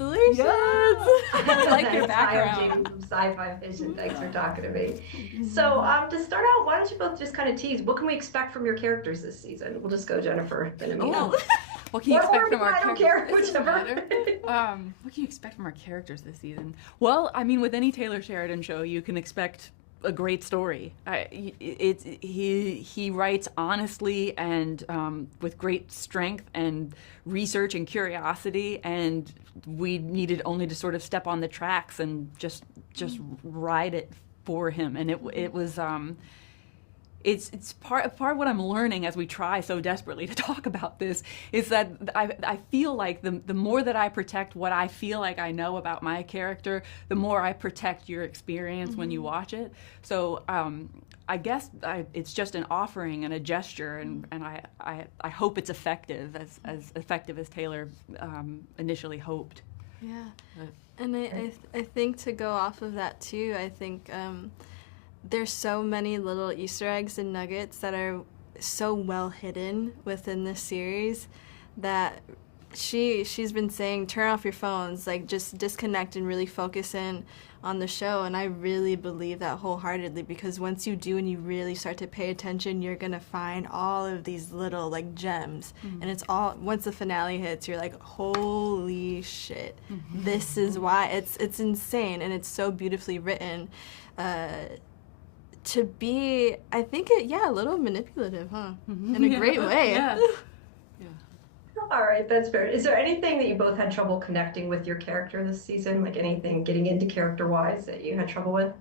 Congratulations! Yeah. I like your Thanks. Hi, I'm background. Jamie from Sci-Fi-Vision. Thanks for talking to me. So to start out, why don't you both just kind of tease, what can we expect from your characters this season? We'll just go Jennifer, then Aminah. Oh, what can you expect from our I don't characters? care, whichever. What can you expect from our characters this season? Well, I mean, with any Taylor Sheridan show, you can expect a great story. He writes honestly and with great strength and research and curiosity, and we needed only to sort of step on the tracks and just ride it for him. And it was it's part of what I'm learning as we try so desperately to talk about this is that I feel like the more that I protect what I feel like I know about my character, the more I protect your experience when you watch it. So I guess it's just an offering and a gesture, and I hope it's effective, as effective as Taylor initially hoped. Yeah, and I think to go off of that too, I think there's so many little Easter eggs and nuggets that are so well hidden within this series that she's been saying, turn off your phones, like just disconnect and really focus in on the show. And I really believe that wholeheartedly, because once you do and you really start to pay attention, you're gonna find all of these little like gems. And it's all, once the finale hits, you're like, holy shit, this is why. It's insane, and it's so beautifully written. To be, I think a little manipulative, huh? In a great way. Yeah. All right, that's fair. Is there anything that you both had trouble connecting with your character this season? Like anything getting into character-wise that you had trouble with?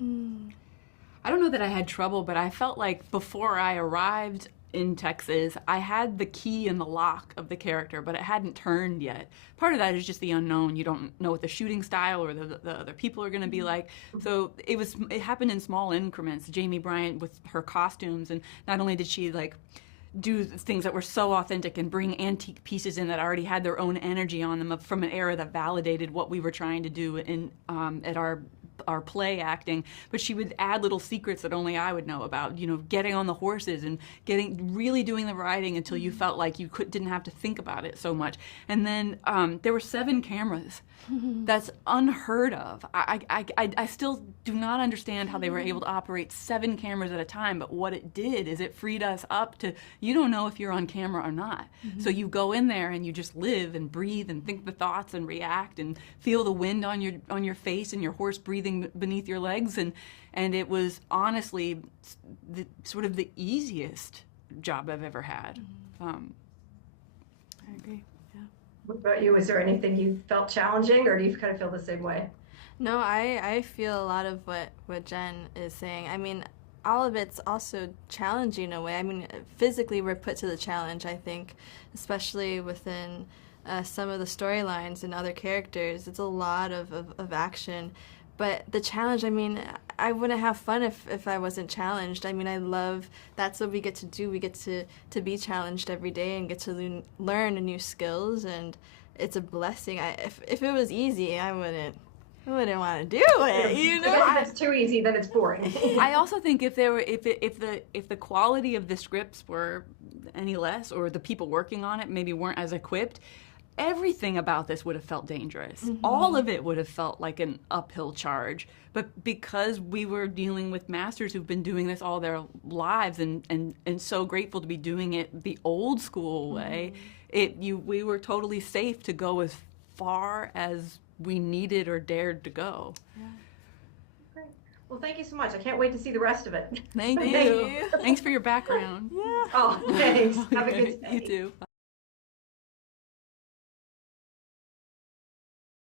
I don't know that I had trouble, but I felt like before I arrived in Texas, I had the key in the lock of the character, but it hadn't turned yet. Part of that is just the unknown. You don't know what the shooting style or the other people are going to be like. So it happened in small increments. Jamie Bryant with her costumes, and not only did she like do things that were so authentic and bring antique pieces in that already had their own energy on them from an era that validated what we were trying to do in at our play acting, but she would add little secrets that only I would know about, you know, getting on the horses and really doing the riding until you felt like you didn't have to think about it so much. And then there were 7 cameras. That's unheard of. I still do not understand how they were able to operate 7 cameras at a time, but what it did is it freed us up to, you don't know if you're on camera or not. So you go in there and you just live and breathe and think the thoughts and react and feel the wind on your face and your horse breathing beneath your legs, and it was honestly sort of the easiest job I've ever had. I agree. What about you? Was there anything you felt challenging, or do you kind of feel the same way? No, I feel a lot of what Jen is saying. I mean, all of it's also challenging in a way. I mean, physically we're put to the challenge, I think, especially within some of the storylines and other characters. It's a lot of action. But the challenge, I mean, I wouldn't have fun if I wasn't challenged. I mean, I love, that's what we get to do. We get to be challenged every day and get to learn new skills, and it's a blessing. If it was easy, I wouldn't want to do it, you know? If it's too easy, then it's boring. I also think if the quality of the scripts were any less, or the people working on it maybe weren't as equipped, everything about this would have felt dangerous. All of it would have felt like an uphill charge. But because we were dealing with masters who've been doing this all their lives and so grateful to be doing it the old school way, we were totally safe to go as far as we needed or dared to go. Great. Well, thank you so much. I can't wait to see the rest of it. Thank you. Thanks for your background. Oh, thanks. Have a good day. You too.